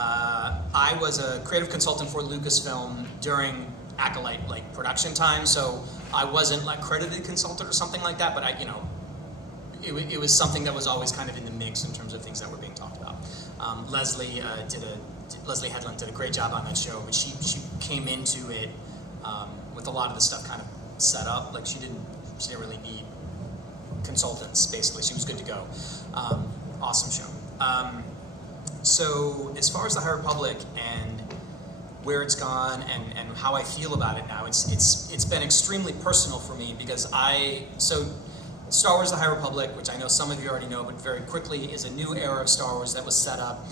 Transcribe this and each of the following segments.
I was a creative consultant for Lucasfilm during Acolyte production time, so I wasn't credited consultant or something like that, but it was something that was always kind of in the mix in terms of things that were being talked about. Leslie Headland did a great job on that show, but she came into it with a lot of the stuff kind of set up. Like she didn't really need consultants, basically. She was good to go. Awesome show. So as far as the High Republic and where it's gone and how I feel about it now, it's been extremely personal for me because Star Wars: The High Republic, which I know some of you already know, but very quickly, is a new era of Star Wars that was set up.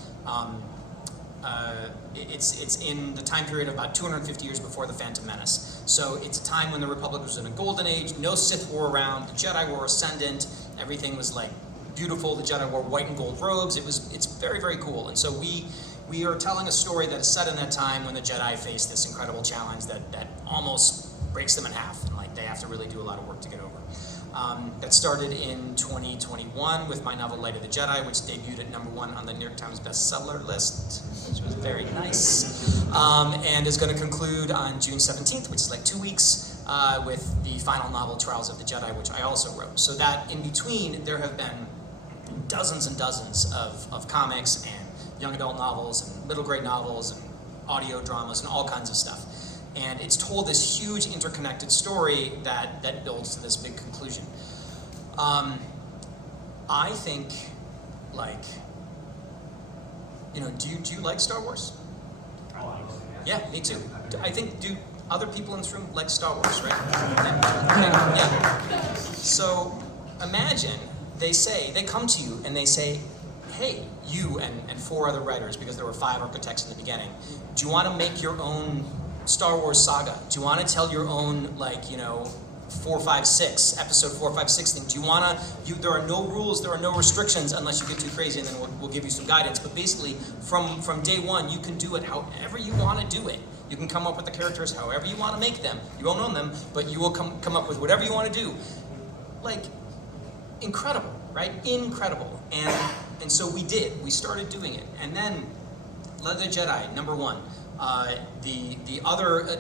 It's in the time period of about 250 years before the Phantom Menace. So it's a time when the Republic was in a golden age, no Sith were around, the Jedi were ascendant, everything was beautiful, the Jedi wore white and gold robes, it's very, very cool. And so we are telling a story that is set in that time when the Jedi face this incredible challenge that almost breaks them in half, and they have to really do a lot of work to get over. That started in 2021 with my novel Light of the Jedi, which debuted at #1 on the New York Times bestseller list, which was very nice, and is going to conclude on June 17th, which is 2 weeks, with the final novel Trials of the Jedi, which I also wrote. So that in between, there have been dozens and dozens of comics and young adult novels and middle grade novels and audio dramas and all kinds of stuff. And it's told this huge interconnected story that builds to this big conclusion. I think, do you like Star Wars? I like it. Yeah, me too. I think, do other people in this room like Star Wars, right? Yeah. So imagine they come to you and they say, hey, you and 4 other writers, because there were 5 architects in the beginning, do you want to make your own Star Wars saga? Do you want to tell your own, 4, 5, 6, episode 4, 5, 6 thing? Do you want to, there are no rules, there are no restrictions unless you get too crazy, and then we'll give you some guidance. But basically, from day one, you can do it however you want to do it. You can come up with the characters however you want to make them. You won't own them, but you will come up with whatever you want to do. Incredible, right? Incredible. And so we did. We started doing it. And then, Light of the Jedi, #1. The other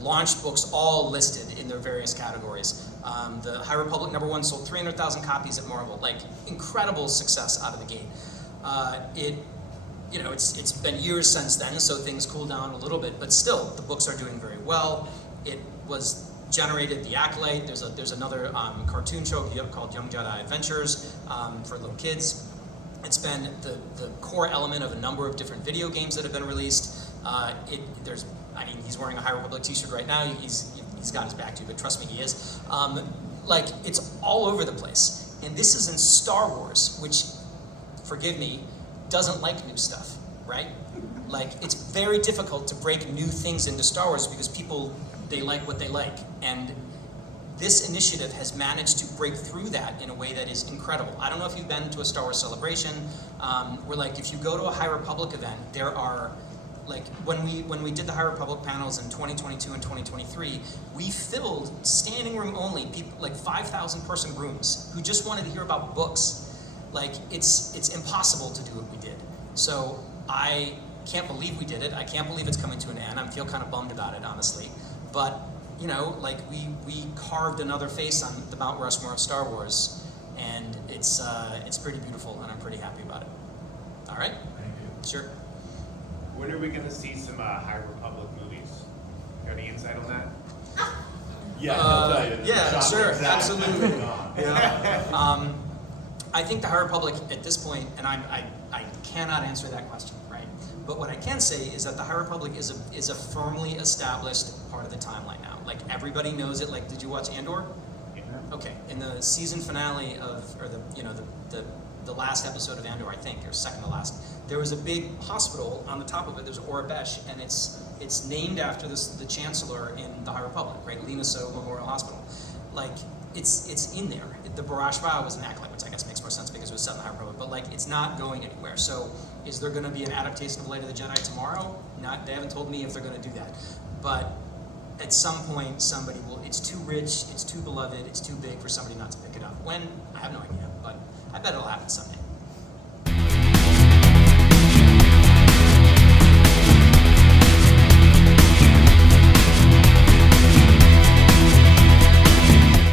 launched books all listed in their various categories. The High Republic #1 sold 300,000 copies at Marvel, incredible success out of the gate. It's been years since then, so things cooled down a little bit, but still, the books are doing very well. It was generated the Acolyte. There's another cartoon show called Young Jedi Adventures for little kids. It's been the core element of a number of different video games that have been released. He's wearing a High Republic t-shirt right now. He's got his back to, but trust me, he is. It's all over the place. And this is in Star Wars, which, forgive me, doesn't like new stuff, right? It's very difficult to break new things into Star Wars because people, they like what they like. And this initiative has managed to break through that in a way that is incredible. I don't know if you've been to a Star Wars celebration, where if you go to a High Republic event, there are, when we did the High Republic panels in 2022 and 2023, we filled standing room only, people, 5,000 person rooms who just wanted to hear about books. It's impossible to do what we did. So I can't believe we did it. I can't believe it's coming to an end. I feel kind of bummed about it, honestly. But we carved another face on the Mount Rushmore of Star Wars, and it's pretty beautiful, and I'm pretty happy about it. All right? Thank you. Sure. When are we going to see some High Republic movies? Got any insight on that? Yeah, I'll tell you. Yeah, sure, absolutely. Yeah. I think the High Republic at this point, and I cannot answer that question, right? But what I can say is that the High Republic is a firmly established part of the timeline now. Everybody knows it. Did you watch Andor? Yeah. Okay, in the season finale the last episode of Andor, I think, or second to last, there was a big hospital on the top of it. There's Orabesh, and it's named after the Chancellor in the High Republic, right? Lina So Memorial Hospital. It's in there. The Barrage Vow was an acolyte, which I guess makes more sense because it was set in the High Republic, but it's not going anywhere. So is there going to be an adaptation of Light of the Jedi tomorrow? They haven't told me if they're going to do that. But at some point, somebody will, it's too rich, it's too beloved, it's too big for somebody not to pick it up. When? I have no idea, but I bet it'll happen someday.